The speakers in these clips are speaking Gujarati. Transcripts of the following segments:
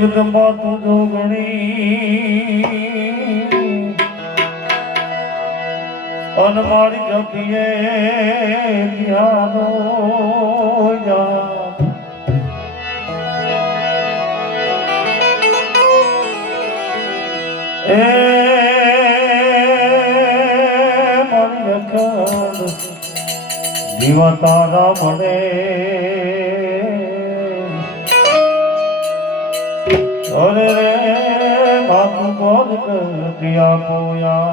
જગદંબા તું જોગણી અન મારી જપીએ ધ્યાનો જા એ મારી અખંડ દીવા તારા મળે અરે રે માથું કોણ દિયા પોયા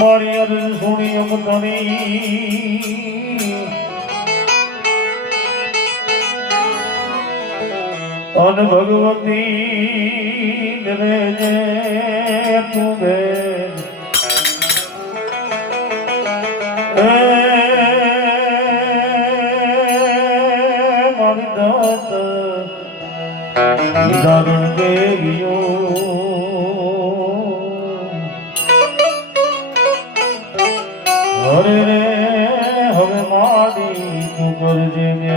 મારી અરજ સુણી અમતણી અન ભગવતી રે તું બેન મારી દત્ત દારૂણ દેવીઓ હરે રે હવે મારી તું કરજે ને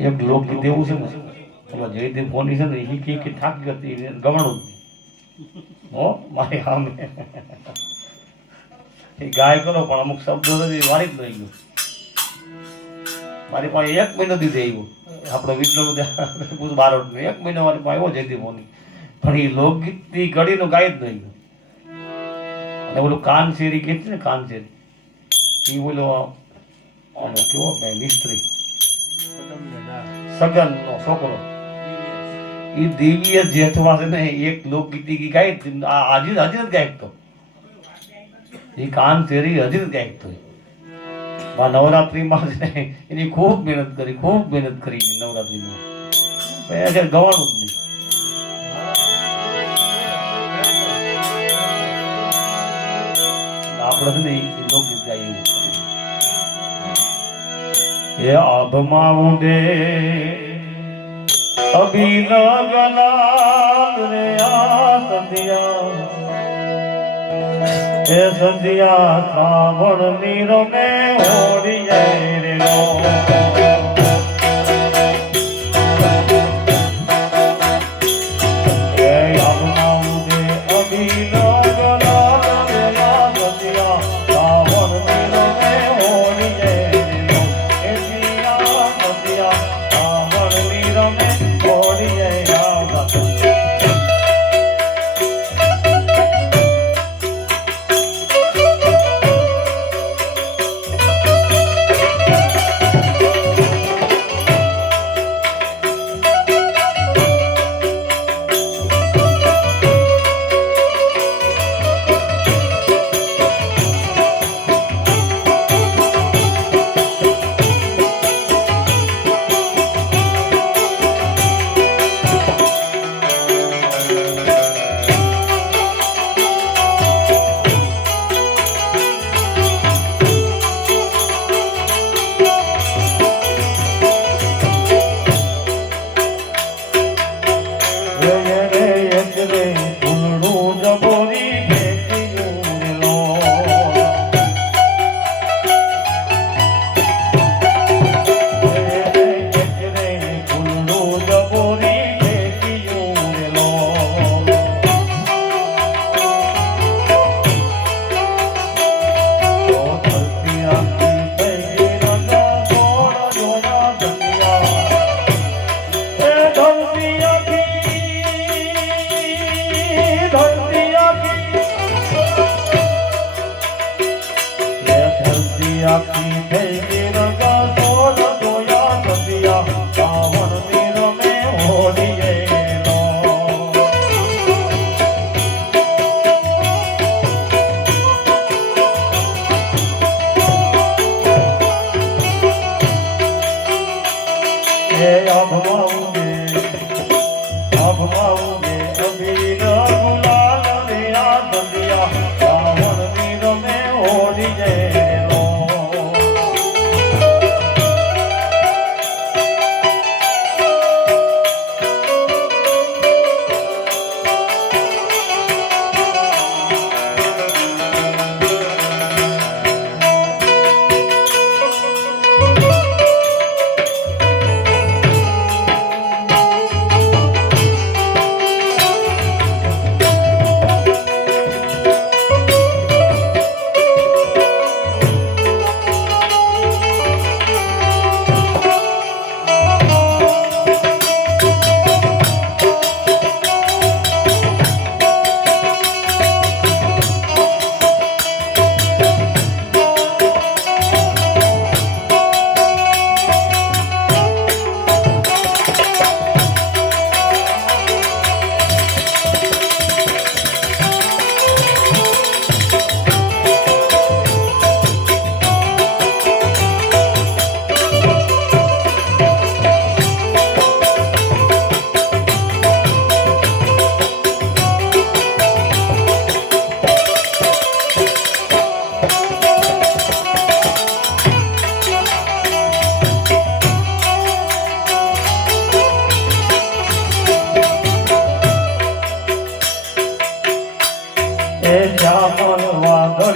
એક લોકગીત એવું છે ને પેલા જયદેવ ફોની છે ને એ કે થાકી કરતી ગવાણું હો મારી સામે એ ગાય કરો પણ અમુક શબ્દો વારી જ નહીં ગયું મારી પાસે 1 મહિનો દીધે આવ્યો આપણો વિષ્ણુ બારોટ એક મહિનો મારી પાસે આવ્યો જયદેવ ફોની પણ એ લોકગીત ની ઘડીનું ગાય જ નહીં ગયું અને ઓલું કાનશેરી ગીત છે ને કાનશેરી એ બોલો કેવો મિસ્ત્રી સગન નો છોકરો એ દિવ્ય જેઠવા છે ને એક લોકગીત ગાય હજી જ ગાયક તો એ કાન શેરી હજી જ ગાયક તો નવરાત્રીમાં છે ને એની ખૂબ મહેનત કરી નવરાત્રીમાં ગવાનું જ નહીં આપણે છે ને એ લોકગીત ગાઈએ ये आभमा उडे अभी लगला रे आ संधिया ए संधिया सावण नीरो ने ओड़ी जाए रे नो ये आभमा उडे अभी लगला रे आ संधिया सावण नीरो ने ओड़ी जाए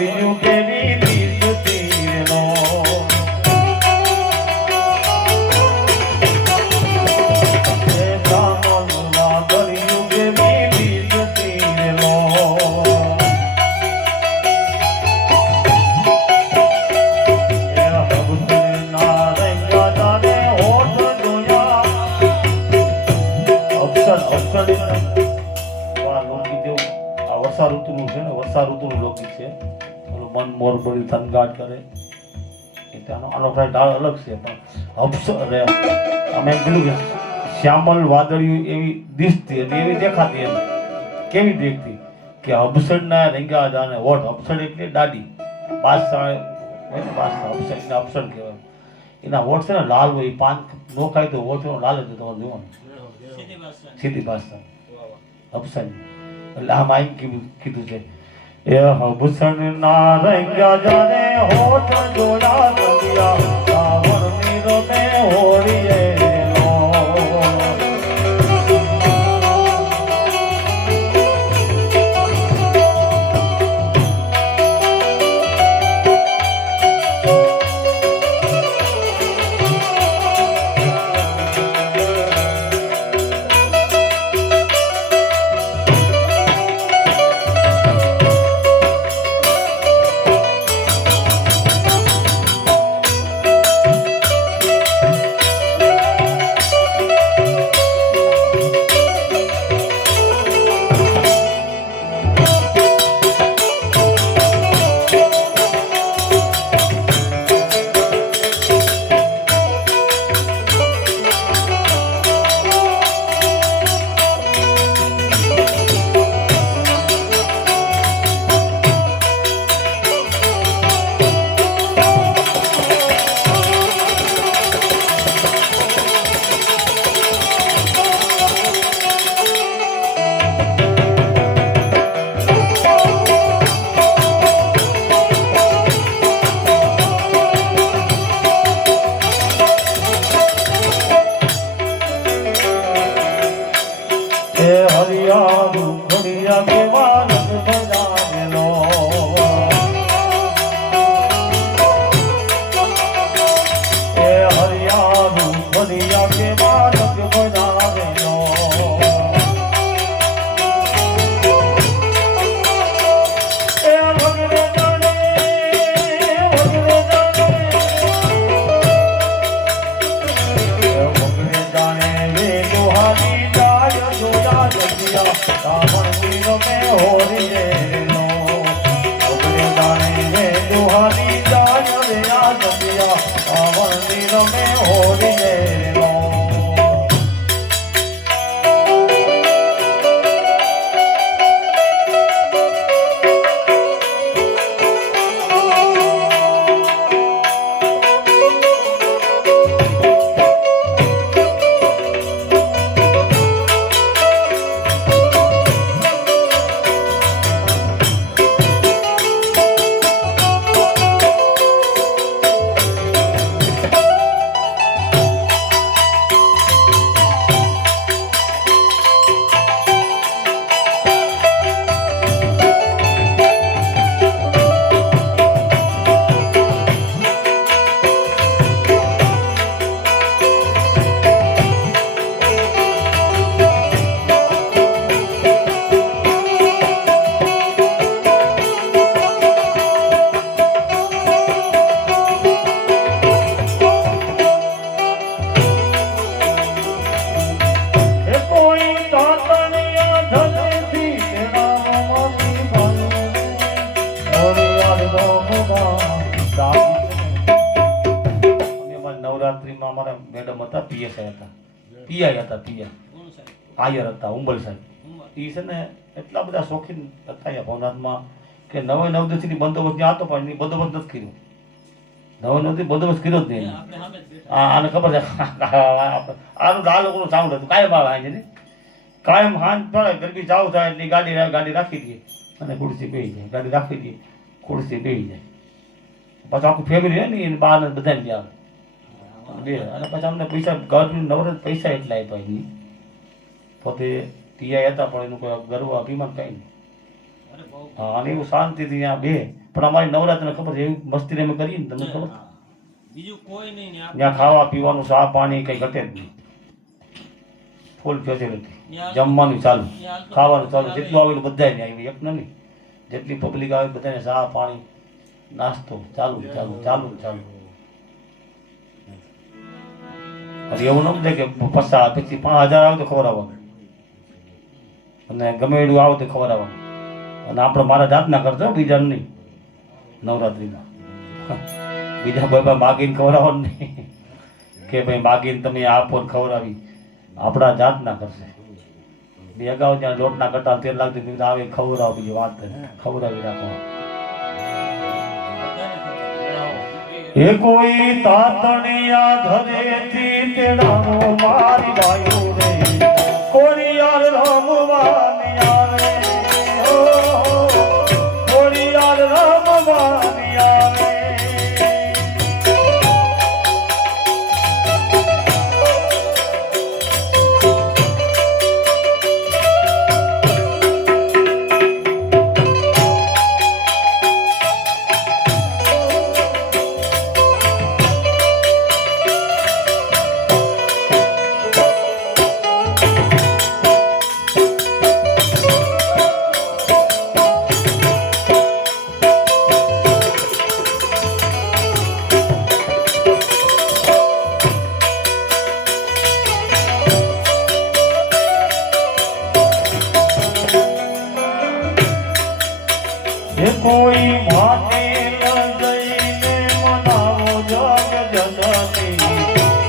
કર્યું કેવી દીસતી નો વર્ષા ઋતુનું છે ને, વર્ષા ઋતુનું લોકગીત છે. ઓલું મન મોર બોલી થનગાટ કરે એટલે આનો કાંઈ ઢાળ અલગ છે. પણ અપ્સર અમે એમ કીધું કે શ્યામલ વાદળિયું એવી દિસતી એટલે એવી દેખાતી. એમ કેવી દેખતી કે અબસડના રંગા જાને હોઠ. અબસડ એટલે દાઢી, બાદશાહ હોય ને બાદશાહ, અબસડ અબસડ કહેવાય. એના હોઠ છે ને લાલ હોય, પાન નો ખાય તો હોઠ લાલ જ તમારે જોવાનું. સીધી બાદશાહ અબસડ એટલે આમ આઈ કીધું છે એ હબસણ ના રંગા જાને હોઠ જોયા રંગિયા સાવર મીરો મે હોળીએ નવરાત્રીમાં અમારા મેડમ હતા, પીએસઆઈ હતા, પીઆઈ હતા, આયર હતા, ઉંબલ સાહેબ. એ છે ને એટલા બધા શોખીન હતા અહીંયા ભવનાથમાં કે 9/9 ની બંદોબસ્ત ત્યાં હતો પણ એની બંદોબસ્ત નથી કર્યો. 9/9 બંદોબસ્ત કર્યો જ નહીં. આને ખબર છે આનું આ લોકોનું સાઉન્ડ હતું કાયમ આવે છે ને, કાયમ હાંજ પડે ગરબી ચાલુ થાય એટલે ગાડી રાખી દઈએ અને ખુરશી બેસી જાય, ગાડી રાખી દઈએ ખુરશી બેસી જાય. પછી આખું ફેમિલી હોય ને એને બહાર બધાને બી આવે બે. અને પછી અમને પૈસા ગવર્મેન્ટ નવરત પૈસા એટલા આપ્યા નહીં. પોતે પીઆઈ હતા પણ એનું કોઈ ગર્વ અભિમાન કઈ નહીં. હા, અને એવું શાંતિથી ત્યાં બે પણ અમારી નવરાત્રિને ખબર છે એવી મસ્તી અમે કરીએ ને તમને ખબર બીજું કોઈ નહીં ત્યાં ખાવા પીવાનું ચા પાણી કંઈ ઘટે જ નહીં ફૂલ ફેસિલિટી જમવાનું ચાલુ ખાવાનું ચાલુ જેટલું આવેલું બધાય ને આવી એક નહીં જેટલી પબ્લિક આવે બધાને ચા પાણી નાસ્તો ચાલુ ચાલુ ચાલુ ચાલુ હવે એવું ન થાય કે પછી 5,000 આવે તો ખબર આવવાનું અને ગમે એટલું આવે તો ખબર આવવાનું અને આપણે મારા જાતના કરજો બીજા નહીં નવરાત્રિમાં બીજા કોઈ પણ માગીને ખવડાવવાનું નહીં કે ભાઈ માગીને તમે આપો ને ખવડાવી આપણા જાતના કરશે બે અગાઉ ત્યાં લોટના કરતા 13 લાખ દીધું આવે ખવડાવ બીજી વાત ખવડાવી રાખો એ કોઈ તાતણિયા ધરેથી તેડાનો મારી બાયો રે કોરિયાર રમવાની આવે ઓ કોરિયાર રમવાની આવે કોઈ માથે જઈને મનાવો જગ જનની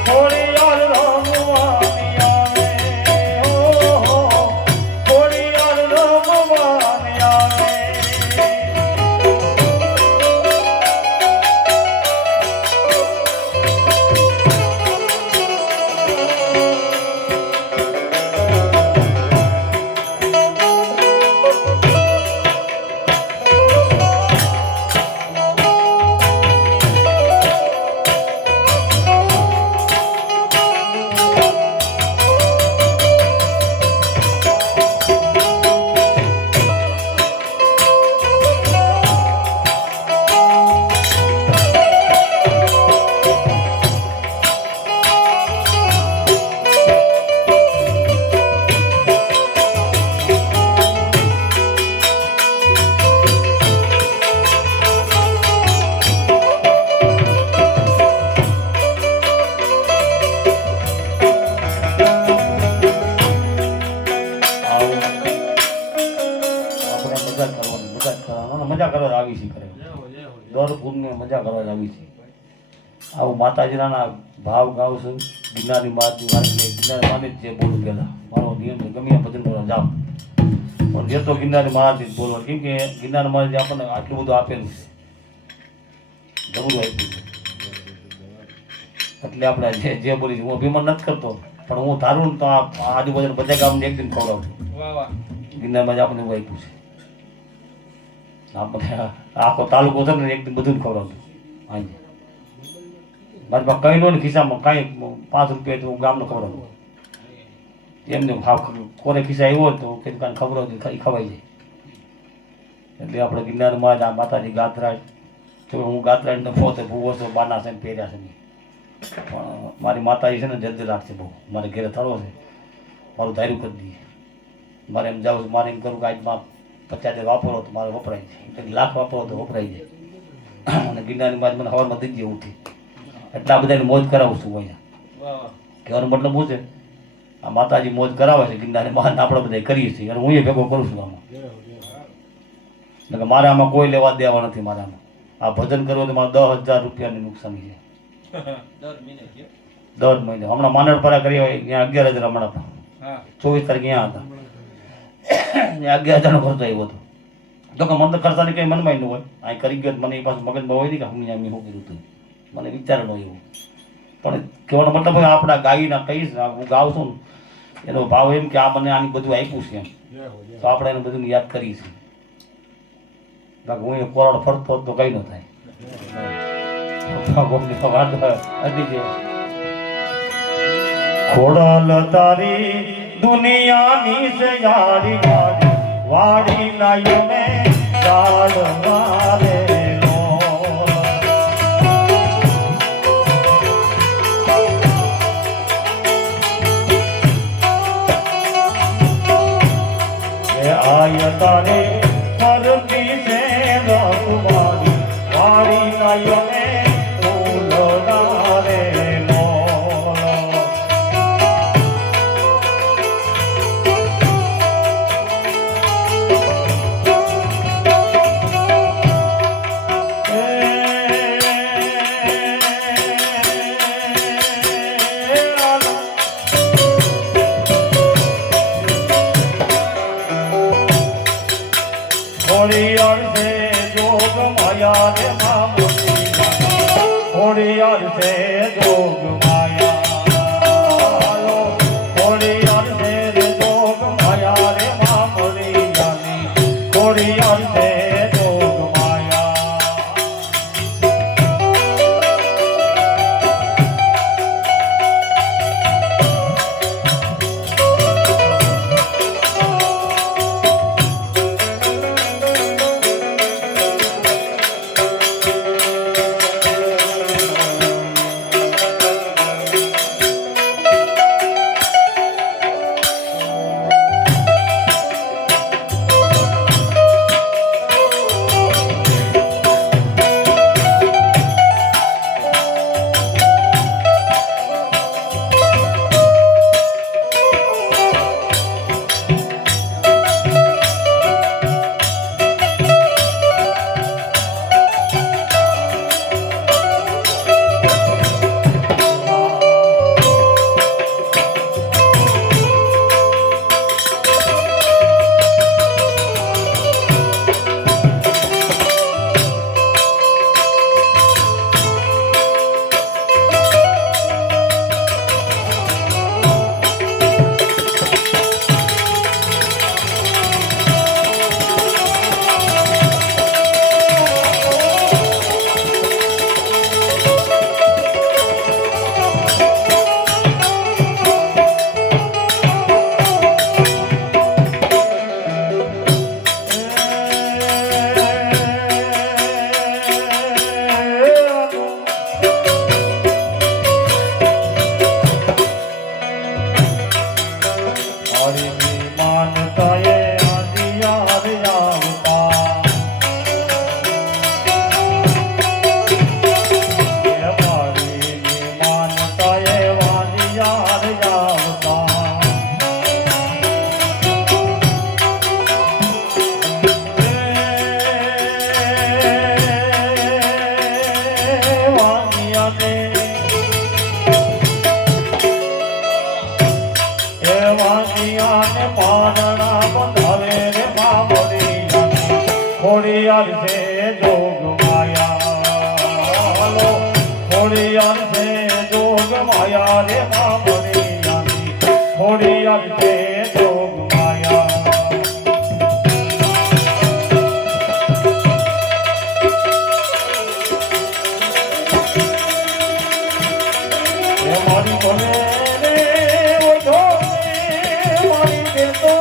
થોડી યાર રમવાની આવે થોડી યાર રમવાની આવે મજા કરવા આવી છે કરે દર પૂર્ણિમે મજા કરવા આવી છે આવું માતાજીના ભાવ ગાઉં છું ગિરનારની માની વાત ગિરનાર માને જ જે બોલું પહેલાં મારો નિયમ છે ગમે ભજન કરવા જાઓ પણ જે તો ગિરનારી મહારાજ જ બોલવાનું કેમ કે ગિરનાર મહારાજ આપણને આટલું બધું આપેલું છે જબરું આપ્યું છે એટલે આપણે જે બોલી હું અભિમાન નથી કરતો પણ હું ધારું ને તો આ આજુબાજુ બધા ગામને એક દિન ખવડાવું ગિરનારમાં જ આપણને એવું આપ્યું છે આપણે આખો તાલુકો છે ને એકદમ બધું જ ખવડાવતું હાજી મારી પાસે કંઈ નો ખિસ્સામાં કાંઈ 5 રૂપિયા તો હું ગામનો ખવડાવું એમને ભાવ કોને ખિસ્સા આવ્યો હોય તો કે કાંઈ ખવડાવતી ખવાઈ જાય એટલે આપણે ગિરનારમાં જ આ માતાજી ગાત્રાજ તો હું ગાત્રાજનો પોતે ભૂવો છો બાના છે ને પહેર્યા છે પણ મારી માતાજી છે ને જલ્દી રાખશે બહુ મારે ઘેરે થળો છે મારું ધાર્યું કરી દઈએ મારે એમ જાઉં મારે એમ કરું કે આજમાં 50,000 વાપરો તો મારે વપરાય જાય એટલે લાખ વાપરો તો વપરાઈ જાય અને ગિરનારની બાદ મને હવારમાં દીધી ઉઠી એટલા બધાને મોજ કરાવું છું અહીંયા કહેવાનો મતલબ શું છે આ માતાજી મોજ કરાવે છે ગિરનારની બાદ આપણે બધા કરીએ છીએ અને હું એ ભેગો કરું છું આમાં એટલે મારે આમાં કોઈ લેવા દેવા નથી મારે આમાં આ ભજન કરવું તો મારે 10,000 રૂપિયાની નુકસાની છે દર મહિને હમણાં માનડપરા કરી હોય ત્યાં 11,000 હમણાં 24 તારીખ ત્યાં હતા 11,000 ખર્ચો આવ્યો હતો તો કે મને તો ખર્ચાની કંઈ મનમાં ન હોય અહીં કરી ગયો મને એ પાછું મગજમાં હોય નહીં કે હું શું કર્યું હતું મને વિચાર ન એવું પણ કહેવાનો મતલબ આપણા ગાયના કહીશ ને હું ગાઉં છું ને એનો ભાવ એમ કે આ મને આની બધું આપ્યું છે એમ તો આપણે એને બધું યાદ કરીશું બાકી હું એ કોરડ ફરતો તો કંઈ ન થાય ખોડલ તારી દુનિયાની છે યારી વાડી નાયો ને ડાળ મારે ગાય તારે કરતી છે રખવારી મારી ગાયોને ફૂલડા રે મોલ હોળિયાર છે જોગ માયા રે મામુનિયા હોળિયાર છે જોગ માયા હોળિયાર છે જોગ માયા રે મામુનિયાની હોળિયાર છે જોગ માયા હોળિયાર છે જોગ માયા હોળિયાર છે જોગ માયા રે મામુનિયાની હોળિયાર છે જોગ માયા મારી ભલે રે ઓઢો મારી બેસો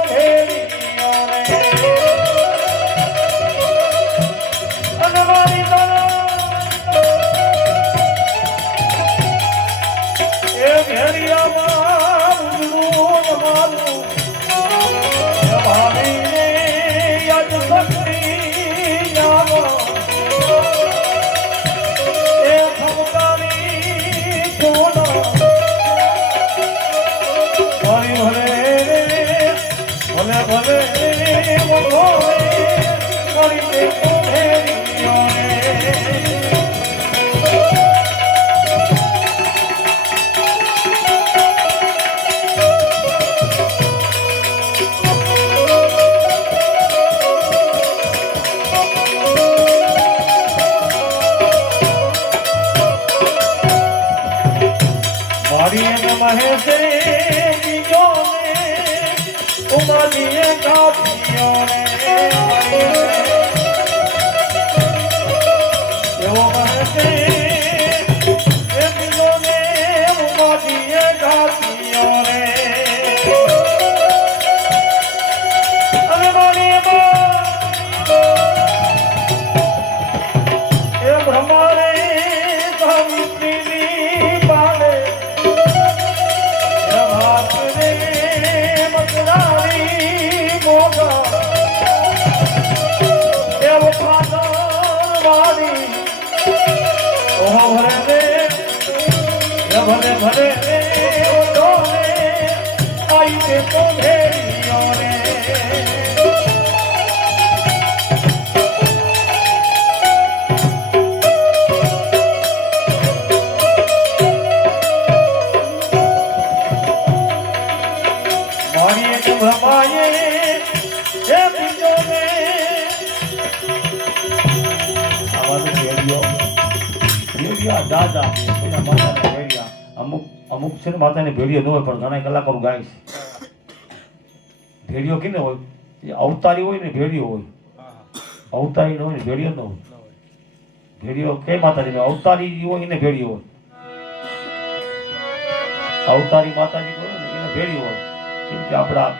મહેશે બીજો ઉમાજીએ કાપીઓ એવો મહેશે બીજો ને ઉમાજીએ કાપીઓ અરે મારી એ બ્રહ્મારે સાવિત્રીની પાડે મકરારી મોગા ભલે રે ડોલે આઈ તે તો ભેળિયો રે મારી એક ભમાયે એ બીજો મે આવા તો ભેળિયો દાદા એના માતાને ભેળિયા અમુક છે ને માતાને ભેળિયો ન હોય પણ ઘણા કલાકારો ગાય છે ભેળિયો કેને હોય એ અવતારી હોય ને ભેળિયો હોય અવતારી ન હોય ને ભેળિયો ન હોય ભેળિયો કઈ માતાજી અવતારી હોય એને ભેળિયો હોય અવતારી માતાજી હોય ને એને ભેળિયો હોય કેમ કે આપણા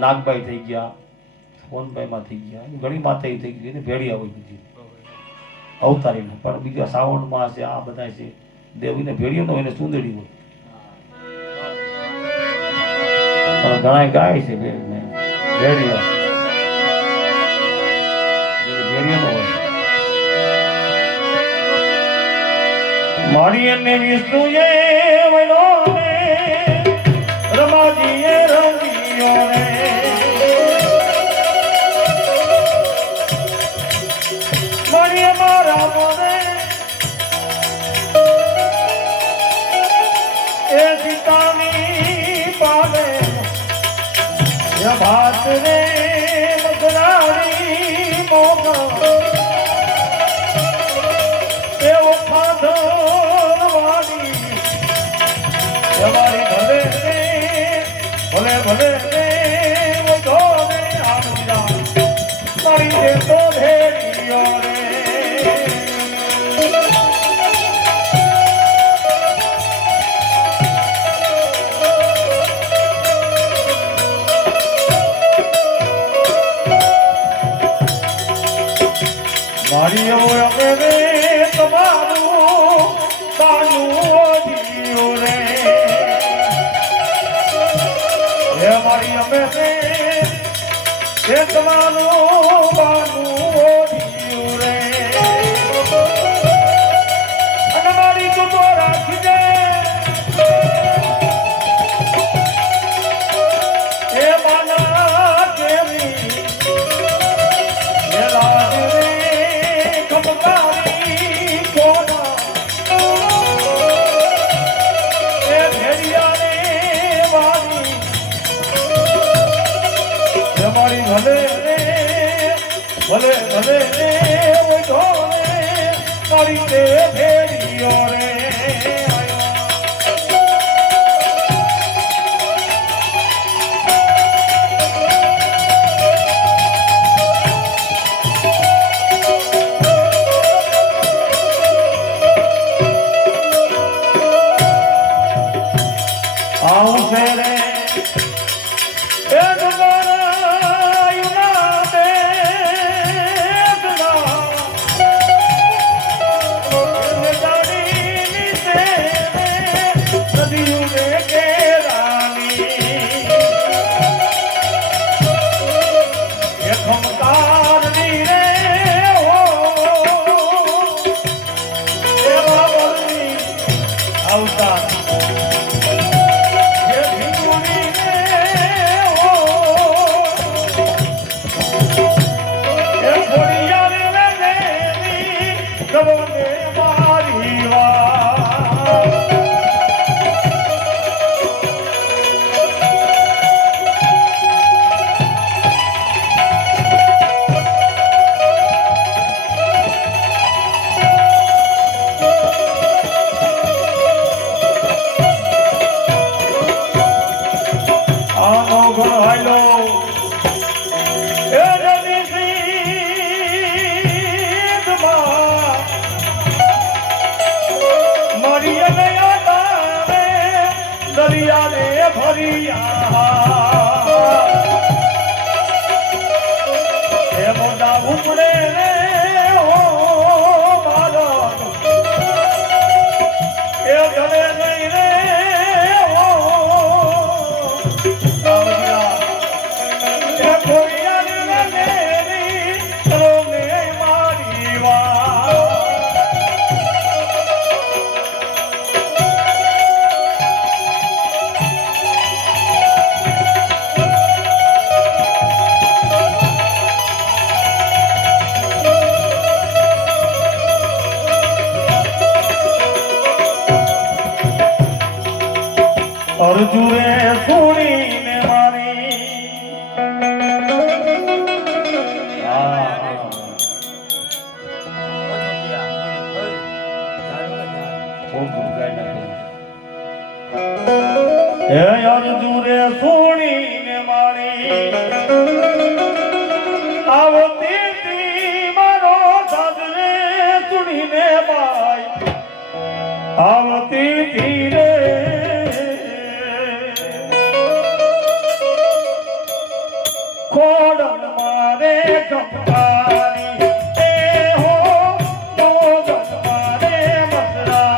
નાગભાઈ થઈ ગયા સોનભાઈમાં થઈ ગયા ઘણી માતા થઈ ગઈ એને ભેળિયા હોય બીજી અવતારીને પણ બીજા શ્રાવણમાં છે આ બધા છે દેવીને ભેળિયો ન હોય એને સુંદરી હોય પણ ઘણા ગાય છે ભેળિયો ભેળિયો ન હોય મારી એને વિષ્ણુએ વૈલો ને રમાજીએ રંગીયો રે મારી મારા મોને એ સીતાની પાવે ય ભાત રે મગરાણી મોગા એવો ખાધો વાળી અમારી ભલે રે ભલે ભલે રે વધો રે આમજા મારી જે તો ભેળિયો રે મારી એવો અમે રે તમારું કાનું જીવ રે એ મારી અમે રે એ તમારું કાનું જીવ રે અને મારી તું તો રાખજે એ માના દેવી એ રાજ રે કબકારી કોના એ ભેડિયા રે મારી મારી ભલે રે ભલે ભલે રે ઓઢો રે મારી તે ભેડિયો રે આવશે રે એ દુબારાયુના બેગના એ દાડીની સેવે નદીયુને કેરાની એ ખમકારની રે હો એ બાબરની આવતા દરિયા રે ભરિયા એ મોટા ઉપડે રે હો મારો એ ગળે નહીં રે હો આવતી તી મારો સાજરે ચૂડીને બાઈ આવતી તી રે ખોડલ મારે કંકારી એ હો મોગલ મારે મસરાણી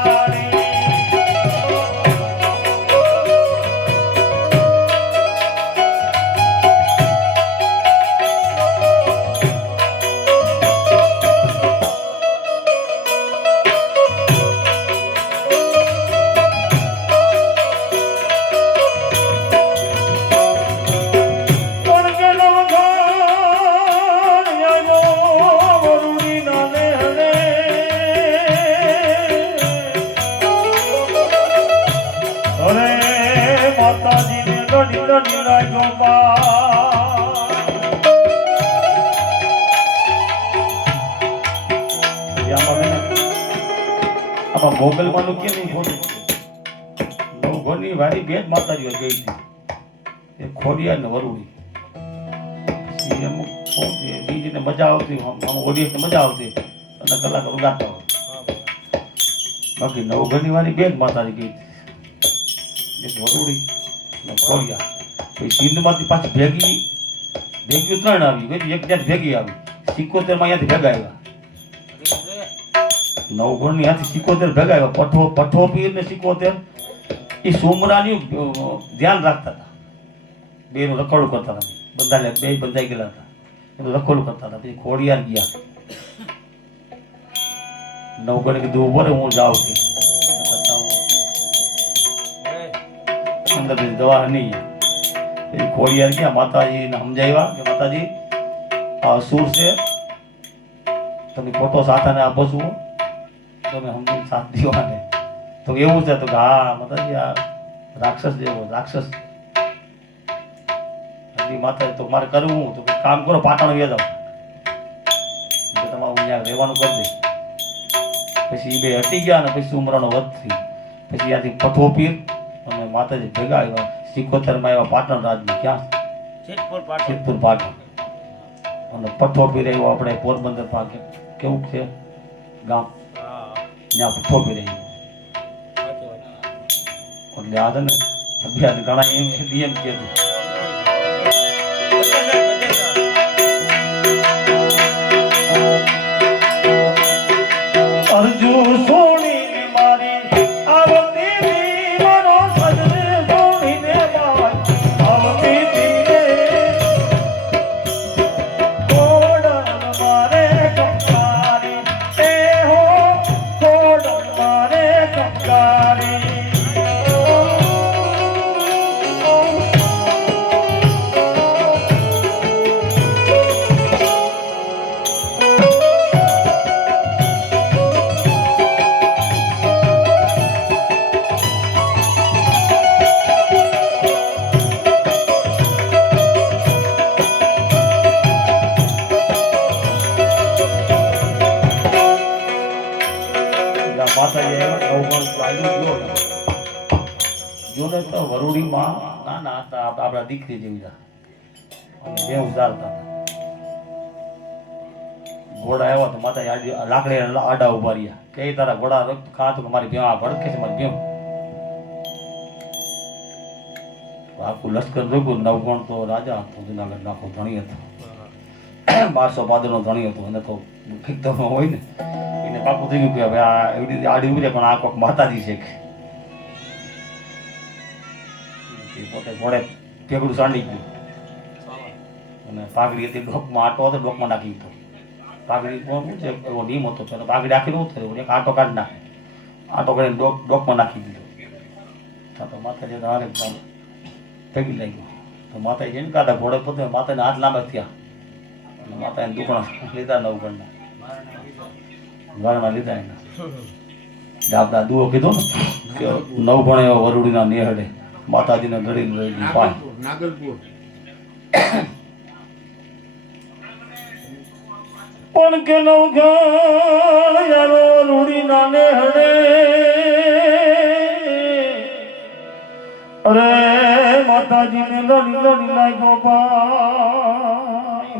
મોગલ માનું કે નહીં ખોટું નવઘોની વારી બે જ માતાજીઓ ગઈ હતી એ ખોડિયાર ને વરુડી અમુક શું છે બીજીને મજા આવતી અમુક ઓડિયન્સને મજા આવતી અને કલાકારો ગાતા હોય બાકી નવઘોની વારી બે જ માતાજી ગઈ હતી એક વરુડી ને ખોડિયાર પછી સિંધમાંથી પાછી ભેગી ત્રણ આવી એક ત્યાં ભેગી આવી 71 માં અહીંયાથી ભેગા આવ્યા નવગુણની હાથી 71 ભેગા આવ્યા પઠો પીર ને 71 એ સુમરાની ધ્યાન રાખતા હતા બેનું રખોડું કરતા હતા બે બંધાઈ ગયેલા હતા એનું રખોડું કરતા હતા પછી ખોડિયાર ગયા નવગુણે કીધું ઉભો રે હું જાઉં કે અંદર દવા નહીં પછી ખોડિયાર ગયા માતાજીને સમજાવ્યા કે માતાજી આ અસુર છે તમે ખોટો સાથાને આપો છો તમે હમણાં સાથ દીવાને તો એવું છે તો કે હા માતાજી આ રાક્ષસ જેવો રાક્ષસ માતા તો મારે કરવું તો કામ કરો પાટણ વ્યા જાવ તમારું અહીંયા રહેવાનું કરી દે પછી એ બે હટી ગયા અને પછી ઉમરાનો વધ થઈ પછી ત્યાંથી પઠો પીર અને માતાજી ભેગા આવ્યા 71 માં આવ્યા પાટણ રાજમાં ક્યાં સિદ્ધપુર પાટણ અને પઠો પીર આવ્યો આપણે પોરબંદર પાસે કેવું છે ગામ ત્યાં પઠ્ઠો પીરે એટલે આ છે ને અભ્યાસ ઘણા એમ કીધું અરજુ સોની મારી આવતી મારો સજને સોનીને મારી આવતી રે કોડલ મારે કંકારી એ હો કોડલ મારે કંકારી જોને તો વરુડીમાં નાના હતા આપણા દીકરી જેવી હતા અને બે ઉતારતા હતા ઘોડા આવ્યા તો માતા લાકડી આડા ઉભા રહ્યા કે તારા ઘોડા ખાતું કે મારી ભેવા ભડકે છે મારી ભેવ આખું લશ્કર જોયું નવગણ તો રાજા હતો જુનાગઢ નાખો ધણી હતો 1200 પાદરનો ધણી હતો અને તો હોય ને એને પાકું થઈ ગયું કે હવે આ એવી રીતે આડી ઉભી પણ આ કોઈક માતાજી છે કે પોતે ઘોડે પેગડું સાંડી ગયું અને પાઘડી હતી ડોકમાં આટો હતો ડોકમાં નાખી દીધો પાઘડી શું છે એવો નિયમ હતો તો પાઘડી આખી ન થયો એક આટો કાઢી નાખે આટો કરીને ડોકમાં નાખી દીધો તો માતાજી હારે ભેગી લઈ ગયો તો માતાજી જેને કાઢા ઘોડે પોતે માતાને હાથ લાંબા થયા અને માતાને દુકણા લીધા નવગણના ગાળના લીધા એના દાદા દુઓ કીધો ને કે નવગણ એવો વરુડીના નેહડે માતાજીને ગળી લઈ પાય નાગલપુર પણ કે નવગણ યારો રૂડીના નેહડે અરે માતાજીને લડી લડી લાગ્યો ભાઈ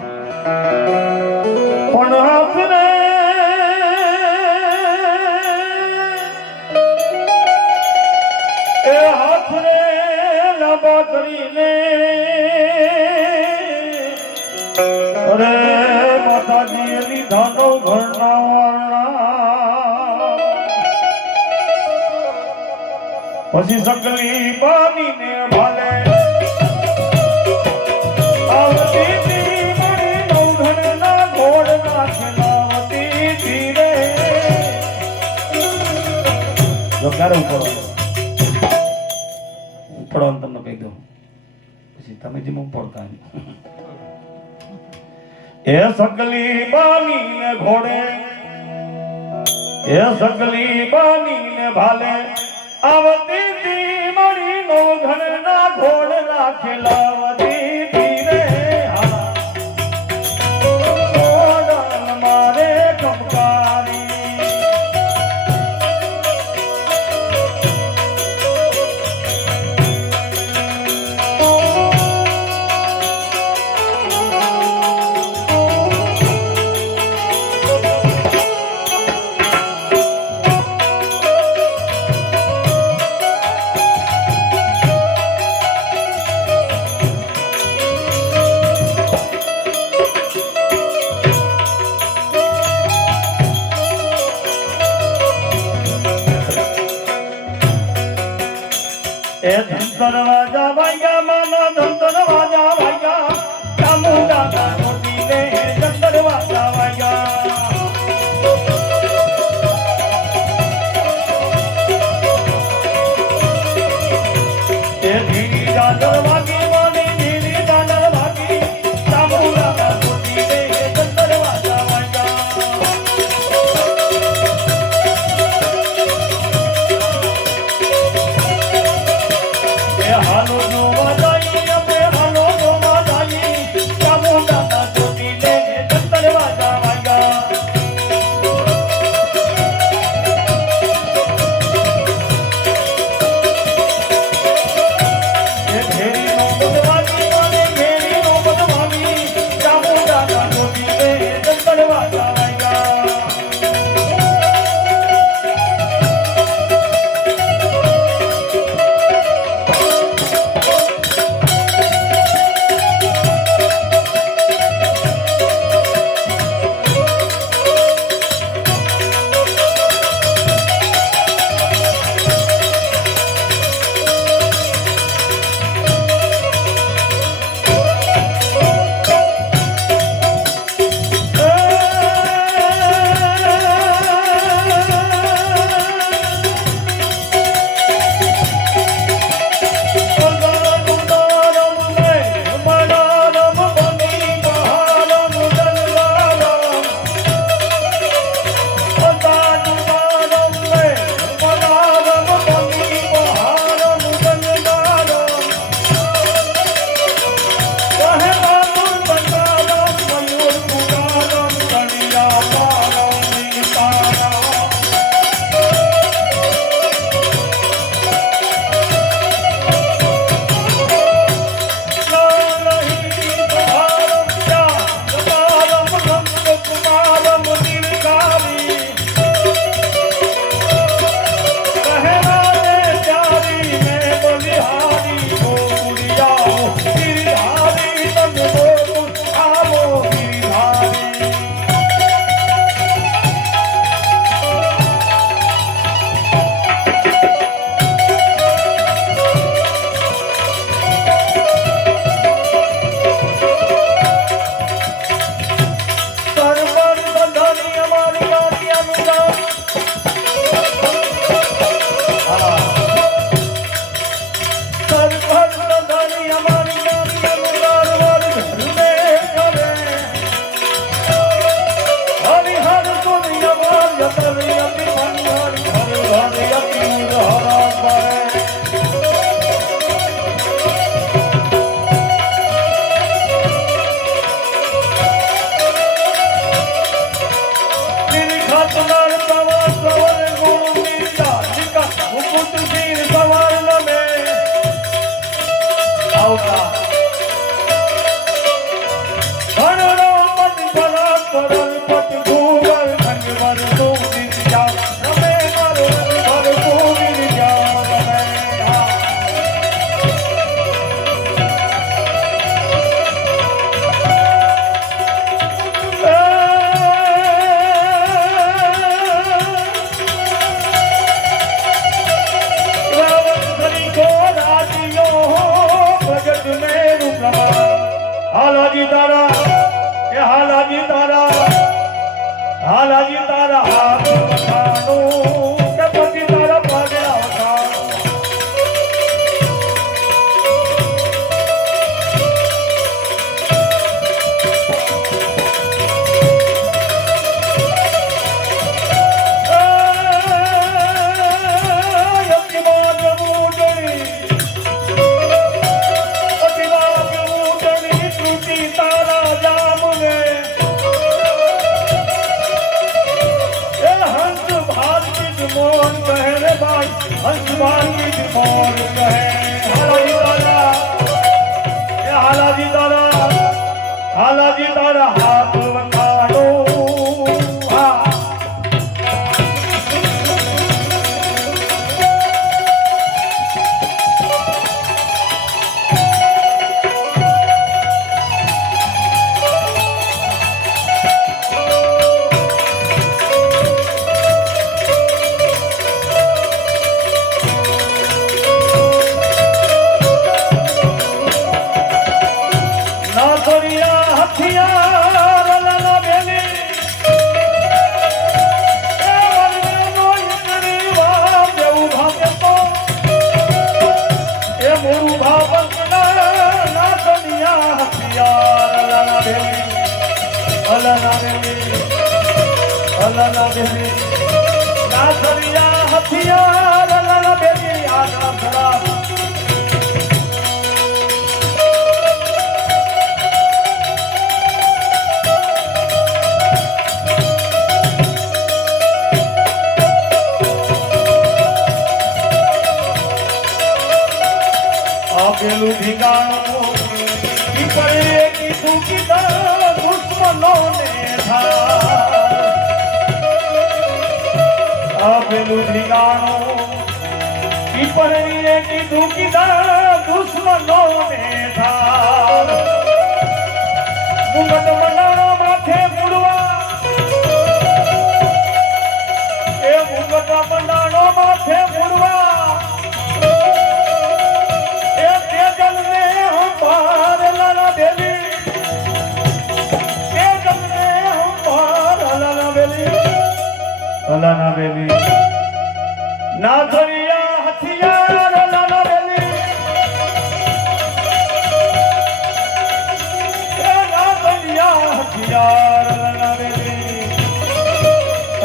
પણ હાથ રે એ હાથ રે લાંબા કરીને અરે માતાજીએ લીધા નો ઘરના વારણા પછી સકલી બાનીને ભાલે આવતી તી મળી નવઘણના ઘોડ નાખેલાવતી તી રે જો ક્યારે ઉપડવાનું તમને કહી દઉં પછી તમે જેમ ઉપડતા એ સકલી બાનીને ઘોડે એ સકલી બાનીને ભાલે આવતી તી મળી નો ઘરના ઘોડ રાખેલાવતી તી રે ઘોડા મારે કમકારી એ ધનતરવાજા વાગ્યા માના ધનતરવાજા વાગ્યા ચામુંડા મોટી ને ધનતરવાજા વાગ્યા એ ધીરી દાદર વાગી માની ધીરી દાદર વાગી ચામુંડા મોટી ને ધનતરવાજા વાગ્યા હાલો હાલાજી તારા એ હાલાજી તારા હાલાજી તારા હાથ વખાણું કે પછી તારા પગલા વખાણું હાલાજી તારા હાથ વખાણો આપેલું ઠીકાણું પડે કીધું કીધા દુશ્મનોને આપેલું ઠીકાણું પડે કીધું કીધા દુશ્મનોને મુગટ મંડાણો માથે મુડવા એ મુગટ મંડાણો માથે મુડવા અલાના બેલી ના ધરિયા હથિયાર અલાના બેલી ના ધરિયા હથિયાર અલાના બેલી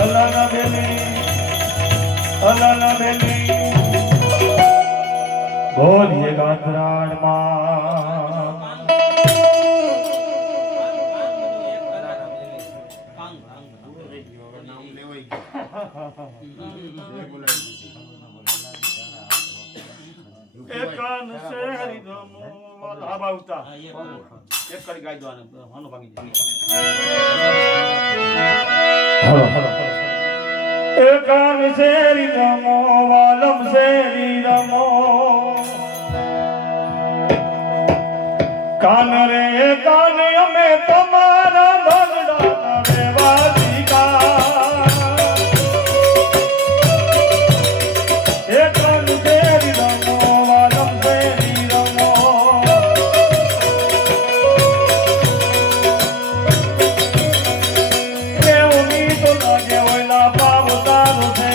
અલાના બેલી અલાના બેલી બોલીએ ગાંધરાણ માં એકાન શેરી ધમો આબા ઉતા એક કરી ગાઈ દોને હાનો ભાગી હલો એકાન શેરી ધમો વાલમ શેરી રમો કાન રે કાન અમે તમારા ભગડાના રેવાજી કા એકાન શેરી રમો વાલમ શેરી રમો કેવની તો લાગે ઓલા પાવતાનો છે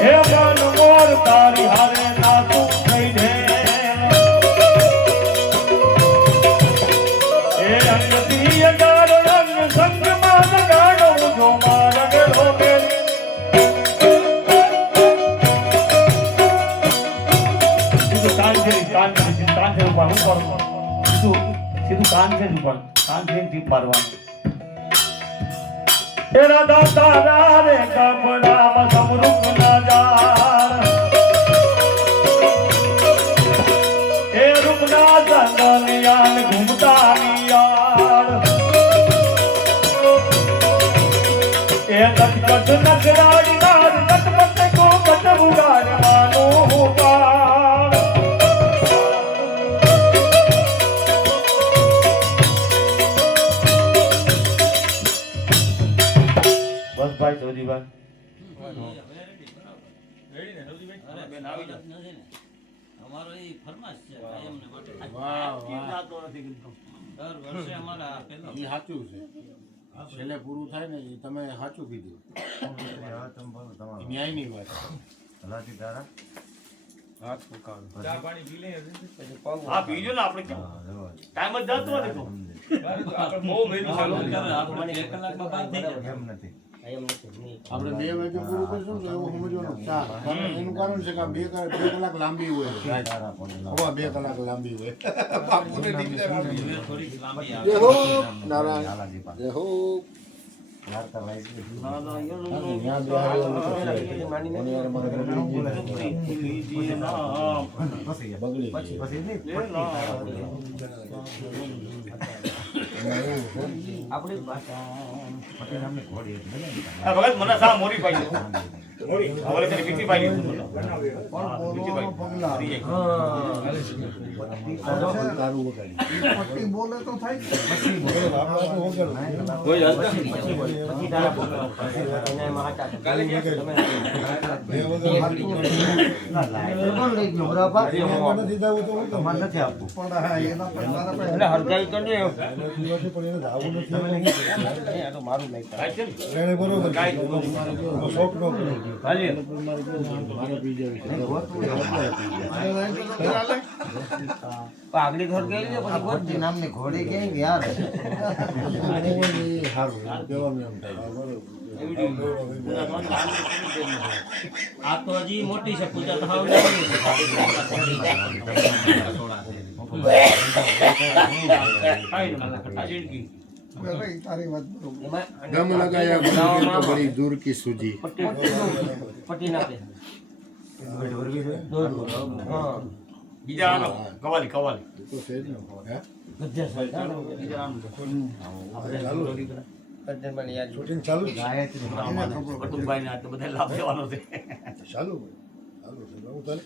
હે મન મોર તારી હારે નાતું થઈ દે એ અંગતી અગાડ રંગ સંગમાં ગાડો જો માર ગેલો કે સીધું કાન છે ઉપર હું કરું સીધું કાન છે ઉપર કાન છે ટીપ મારવાનું એરા દાતા રે કપડામાં સમરૂપ ના જા એ રૂપના જંગલિયાન ઘૂમતા નિયાળ એ નટકટ નગરાડી નાર નટપટ કો કટ ઉગાડવાનું હુકાર બસ ભાઈ ધોરીભાઈ રેડી ને નવજીભાઈ બેન આવી જાવ અમારો એ ફરમાશ છે કાયમને માટે વાહ કેમ વાહ જાતો નથી કીધું? દર વર્ષે અમારા આ પેલો એ સાચું છે છેલ્લે પૂરું થાય ને એ તમે સાચું કીધું ન્યાયની વાત હા પીજો ને આપણે કેમ ટાઈમ જ જતો નથી તો. બહુ વહેલું ચાલુ છે. આપણે 2 કલાકમાં બાદ થઈ જાય આપણે 2 વાગે પૂરું કરશું તો એવું સમજવાનું 4 કારણ એનું કારણ છે કે આ 2 કલાક લાંબી હોય હવે 2 કલાક લાંબી હોય બાપુને દીકરા લાંબી હોય. થોડીક લાંબી આવે જય હો નારાયણ જય હો હા, ભગત મને સા મોરી પાડી દો. મોરી હવે તને બીજી પાડી દો. બીજી પાડી. તારું વગાડી બોલે તો થાય પાઘડી ઘોડ ગઈ ને પછી ગોડજી નામની ઘોડી ગઈ યાર આ તો હજી મોટી છે પૂજા તો હાવ તારી વાત બરોબર દમ લગાયા ગુરુ તો બડી દૂર કી સૂજી પટ્ટી નાખે બીજા આનો કવાલી કવાલી. તો છે જ ને હે બીજા આનો. શૂટિંગ ચાલુ છે બટુકભાઈને આ તો બધા લાભ લેવાનો છે. ચાલુ ચાલુ છે બહુ ચાલે